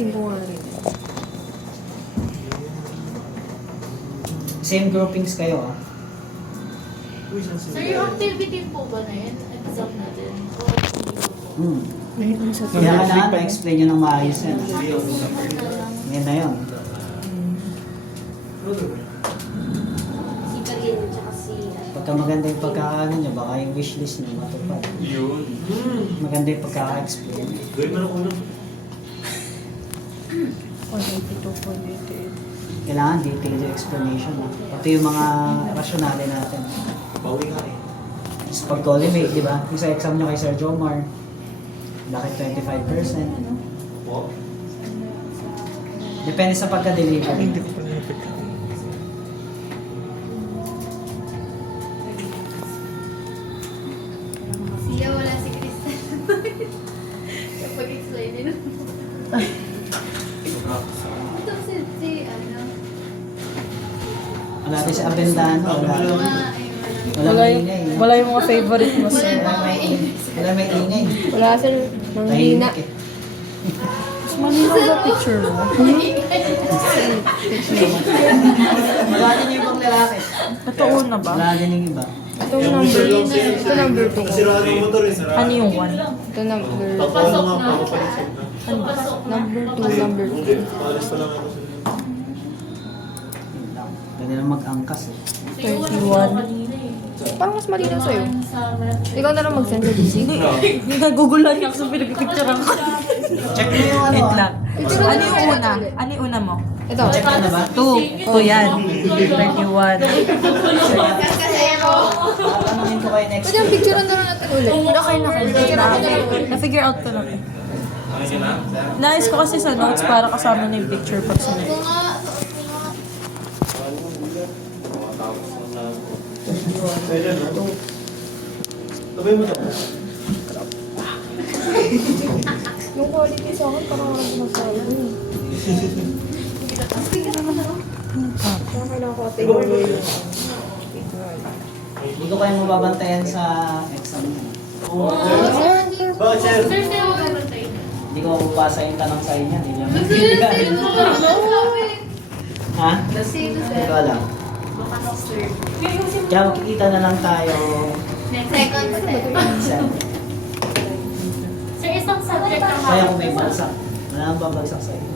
Gamitin ko nga rin. Same groupings kayo ah. Sir, yung activity po ba na yun? Exam na din? O Ngayon lang sa Kaya kailangan ma-explain nyo ng maayos yan. Ngayon na yun. Si Kalin, tsaka si... Pagka maganda yung pagkakaano nyo, baka yung wishlist nyo matupad. Yun. Maganda yung pagkaka-explain. Gawin mo na unang. 182.88. Kailangan detailed yung explanation. Ah. Pati yung mga rasyonale natin. Bawi nga eh. Tapos pag collimate, di ba? Yung sa exam nyo kay Sir Jomar, bakit 25%? Po? Depende sa pagka-deliver. Hindi ko pa nilapit. Siya wala si Kristen. Kapag explain din. Ito si ano. Wala natin si Avendano. Wala Mga, may ingay. Wala yung mga favorite mo. wala sir. yung mga Wala may ingay. Wala sir. Manghina. Tahimik eh. Mas malinaw ba picture mo? Wala din yung ibang lalaki. Ito una ba? Wala din yung iba. Ito number. Ito number 2 ko. Nasiraan yung motor eh. Ano yung 1? Ito number. Tapos nga, papapalit na. Number 2, number 2. Hindi, paalis pa lang ako sa Yun lang. Pwede lang mag-angkas eh. 31. Parang mas malinaw sa'yo. Ikaw na lang mag-send sa DC. Hindi nagugulan niya ako sa pinag-picturean ko. Check mo yung ano. Wait lang. Ano yung una? Ano yung una mo? Ito. Check mo na ba? 2. Ito yan. 21. Kasero. Tanungin ko kayo next Pwede ang week. picturean na lang natin ulit. Okay na kayo. Na-figure out ko lang eh. Nais ko kasi sa notes para kasama na yung picture pag sunod. Ito nga. Sabay mo na. Yung quality sa akin parang wala masabi. Kailangan ko ate yung Hindi ko kayo mababantayan sa exam niyo. Bakit, sir? Sir, sir, huwag ka tayo. Hindi ko mapapasa yung tanong sa inyo. Hindi naman. Ha? Hindi ko alam. Kaya makikita na lang tayo Second set. minsan. Sir, isang subject ang Kaya kung may bagsak, wala nang babagsak sa inyo.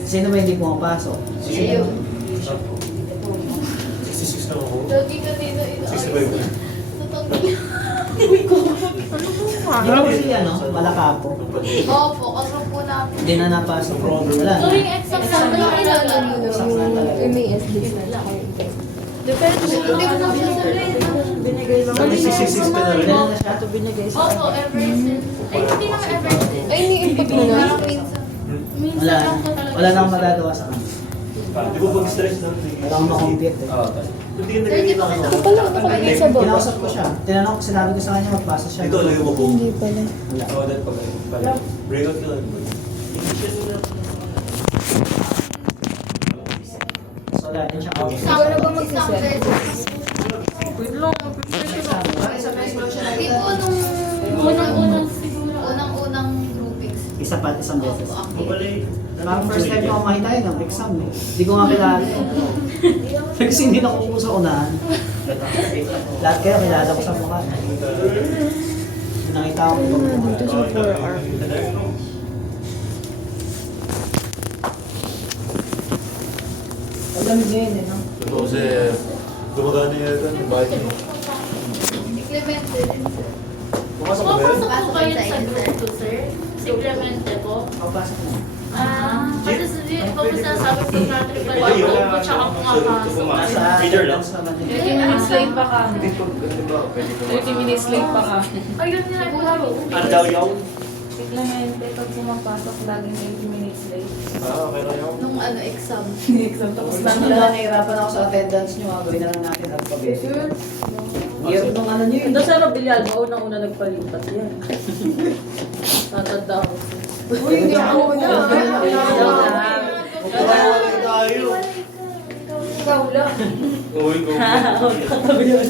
Sino ba hindi pumapasok? Siya yun. 66 lang ako. Lagi ka dito. 65 na. Hindi ko kasi ano, malakapo. Opo, kasama po namin. Hindi na napasok. Wala na. Tuwing exam sa Bagsak na talaga. MAS business. Depende po. Hindi mo na siya sabihin. Binigay lang. 66 ka na rin. Kailan na siya? Ito binigay sa Opo, ever since. Ay, hindi naman ever since. Ay, ni-input mo na. Parang minsan. Minsan Wala lang na. po talaga. Wala na akong magagawa sa kanila. Di ba pag-stress lang? Wala akong makompute eh. Hindi ka nagiging ako. Ito pala, nakalagay sa baba. Kinausap ko siya. Tinanong ko, sinabi ko sa kanya magpasa siya. Ito, lagay mo po. Hindi pala. Wala. Oo, dahil pag breakout ka lang. So, dahil siya out. Ikaw na ba magsisend? Wait lang. Hindi po nung Unang-unang siguro. unang-unang groupings. Isa pa, isang beses. Mabalik. Parang first time ko makita yun ng exam eh. Hindi ko nga kilala. Kasi hindi na ko sa unahan. Lahat kaya kilala ko sa mukha. Nakita ko kung Dito sa 4R. Ang lamig ngayon eh, no? Totoo, sir. Gumagana yata ng bike mo. Si Clemente din. Pumasok ka ba yan? Pumapasok po kayo sa group to, sir? Si Clemente po. Papasok mo. Kasi po po sinasabi ko na triple yung po tsaka pumapasok. Nasa Peter lang. sa Manila. 30 minutes late pa ka. Hindi po, ganun ba? Pwede ko. 30 minutes late pa ka. Ayun nila po laro. Ano daw yun? Si Clemente, pag pumapasok, laging 80 minutes late. Ah, okay na yun. Nung ano, exam. Exam, tapos Gusto nyo na nahihirapan ako sa attendance nyo, gawin na lang natin alphabet. Year nung ano nyo yun. Ito sa Robilial, una nagpalipat yan. Tatanda ako. Uy, hindi ako una. Magkakawalay tayo. Ikaw lang. Uy, go. Katabi yun.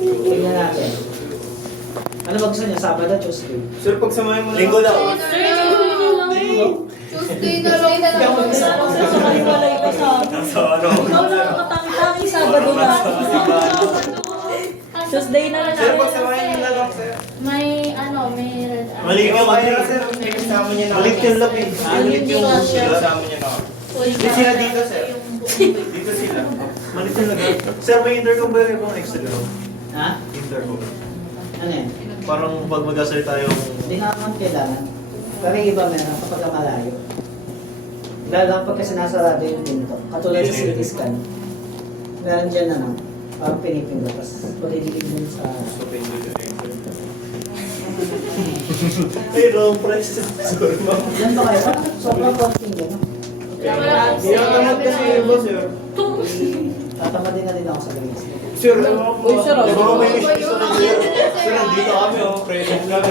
Tingnan natin. Ano ba gusto nyo? Sabado, Tuesday? Sir, pagsamahin mo na. Linggo lang. Sir, Tuesday na lang. Kasi nakaliwalay ka sa amin. So, ano? Ikaw lang ang katangi-tangi, Sabado na. Tuesday na lang. May ano, may red eye. Malik yung ano, sir. Malik yung lock eh. Malik yung Kasama niya na. Hindi sila dito, sir. Dito sila. Malik yung lock. Sir, may intercom ba yung extra? Ha? Intercom. Ano yan? Parang pag mag-asay tayong... Hindi naman kailangan. Pero yung iba meron kapag malayo. Lalo lang pagka sinasarado yung pinto. Katulad sa CT scan. Meron dyan na lang. Parang pinipindot. Tapos pag-ibigin mo sa... Ay, wrong price. Sorry, ma'am. Yan ba kayo? Sobrang konting gano'n. Hindi ako tamad kasi yung boss, sir. Tatamadin na din ako sa games. Sir, Uy, sir, di ba oh. may gusto na sir? Sir, nandito kami, oh. Present kami.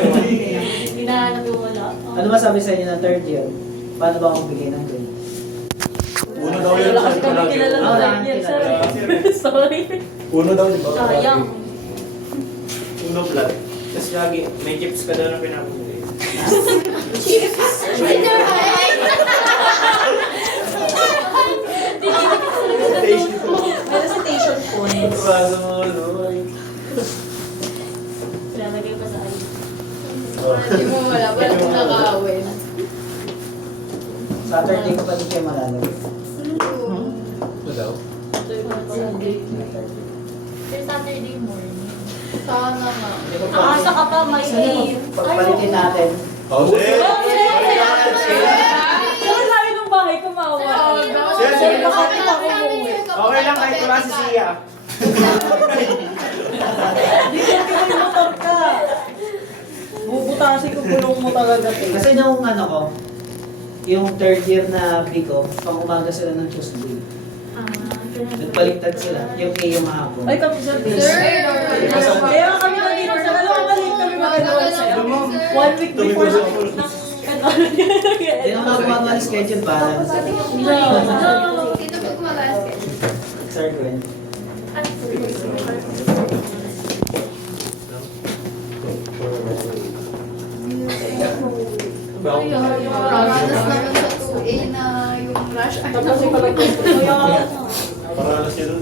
Hinahanap yung wala. Ano masabi sa inyo ng third year? Paano ba akong bigay ng grade? Uno daw yun. Wala kasi kami kilala Ah, ng wala like yan, sir. kilala. Sorry. Uno daw, di ba? Sayang. Uno flat. Tapos lagi, may chips ka daw na pinapabili. May recitation points. Paano mo, ano? Lalagay pa sa ay. Hindi mo wala. Wala kong nakawin. Saturday ko pa din kayo malalagay. Ano daw? Pero Saturday morning. Sana nga. Aasa ka pa, may leave. Pagpalitin natin. Oh, sir! Saan tayo ng bahay kumawa? Sir, Sir, baka di pa ako umuwi. Okay lang kahit wala si Sia. Di ko may motor ka. Bubutasin ko gulong mo talaga. Kasi nung ano ko, yung third year na bigo, pang umaga sila ng Tuesday. Nagpaliktad sila. Yung A yung mahapon. Ay, kami sa base. Sir! Kaya kami nandito sa dalawang balik kami maganoon sa'yo. 1 week before na Hindi naman ako gumagawa ng schedule balance. Dito ko gumagasket. Sir Gwen. Ranas naman sa 2A na yung rush hour. Tapos yung palagay ko. Para na siya dun.